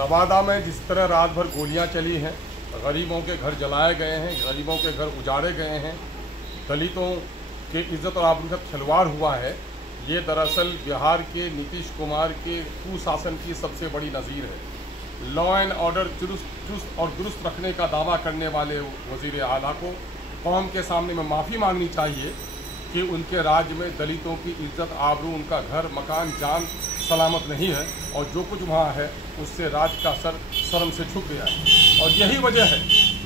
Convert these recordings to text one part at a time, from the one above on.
नवादा में जिस तरह रात भर गोलियां चली हैं, गरीबों के घर जलाए गए हैं, गरीबों के घर उजाड़े गए हैं, दलितों के इज्जत और आबरू के साथ खिलवाड़ हुआ है, ये दरअसल बिहार के नीतीश कुमार के कुशासन की सबसे बड़ी नज़ीर है। लॉ एंड ऑर्डर चुस्त और दुरुस्त रखने का दावा करने वाले वज़ीर आला को कौम के सामने में माफ़ी मांगनी चाहिए कि उनके राज्य में दलितों की इज्जत आबरू, उनका घर मकान जान सलामत नहीं है और जो कुछ वहाँ है उससे राज्य का सर शर्म से झुक गया है। और यही वजह है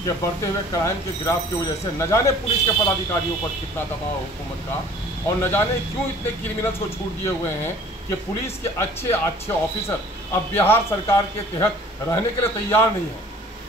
कि बढ़ते हुए क्राइम के ग्राफ की वजह से न जाने पुलिस के पदाधिकारियों पर कितना दबाव हुकूमत का, और न जाने क्यों इतने क्रिमिनल्स को छूट दिए हुए हैं कि पुलिस के अच्छे ऑफिसर अब बिहार सरकार के तहत रहने के लिए तैयार नहीं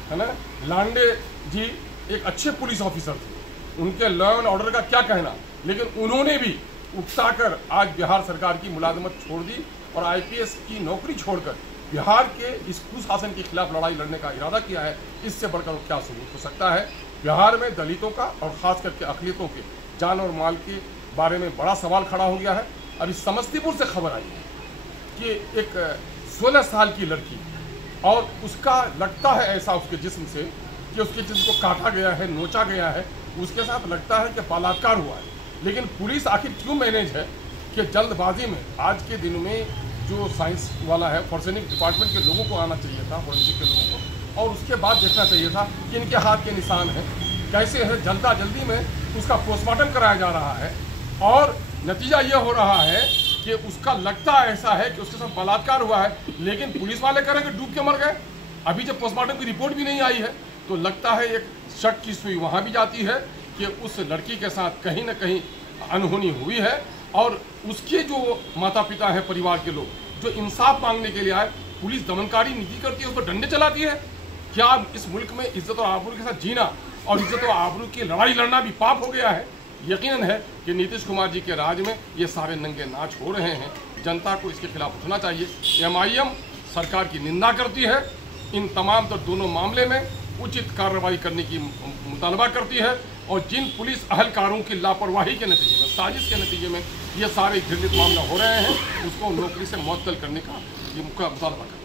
है ना। लांडे जी एक अच्छे पुलिस ऑफिसर थे, उनके लॉ एंड ऑर्डर का क्या कहना, लेकिन उन्होंने भी उकसाकर आज बिहार सरकार की मुलाजमत छोड़ दी और आईपीएस की नौकरी छोड़कर बिहार के इस कुशासन के खिलाफ लड़ाई लड़ने का इरादा किया है। इससे बढ़कर क्या सबूत हो सकता है। बिहार में दलितों का और ख़ास करके अक़लियतों के जान और माल के बारे में बड़ा सवाल खड़ा हो गया है। अभी समस्तीपुर से खबर आई है कि एक 16 साल की लड़की और उसका लगता है ऐसा उसके जिस्म से कि उसके जिस्म को काटा गया है, नोचा गया है, उसके साथ लगता है कि बलात्कार हुआ है। लेकिन पुलिस आखिर क्यों मैनेज है कि जल्दबाजी में आज के दिन में जो साइंस वाला है, फॉरेंसिक डिपार्टमेंट के लोगों को आना चाहिए था, फॉरेंसिक के लोगों को, और उसके बाद देखना चाहिए था कि इनके हाथ के निशान हैं कैसे है। जल्दी में उसका पोस्टमार्टम कराया जा रहा है और नतीजा ये हो रहा है कि उसका लगता ऐसा है कि उसके साथ बलात्कार हुआ है, लेकिन पुलिस वाले कह रहे हैं कि डूब के मर गए। अभी जब पोस्टमार्टम की रिपोर्ट भी नहीं आई है तो लगता है एक शक की सुई वहाँ भी जाती है कि उस लड़की के साथ कहीं ना कहीं अनहोनी हुई है और उसके जो माता पिता हैं, परिवार के लोग जो इंसाफ मांगने के लिए आए, पुलिस दमनकारी नीति करती है, उस पर डंडे चलाती है। क्या इस मुल्क में इज्जत और आबरू के साथ जीना और इज्जत और आबरू की लड़ाई लड़ना भी पाप हो गया है? यकीनन है कि नीतीश कुमार जी के राज में ये सारे नंगे नाच हो रहे हैं। जनता को इसके खिलाफ उठना चाहिए। MIM सरकार की निंदा करती है, इन तमाम दोनों मामले में उचित कार्रवाई करने की मुतालबा करती है और जिन पुलिस अहलकारों की लापरवाही के नतीजे में, साजिश के नतीजे में ये सारे घृणित मामला हो रहे हैं, उसको नौकरी से मुअत्तल करने का ये मुतालबा करती है।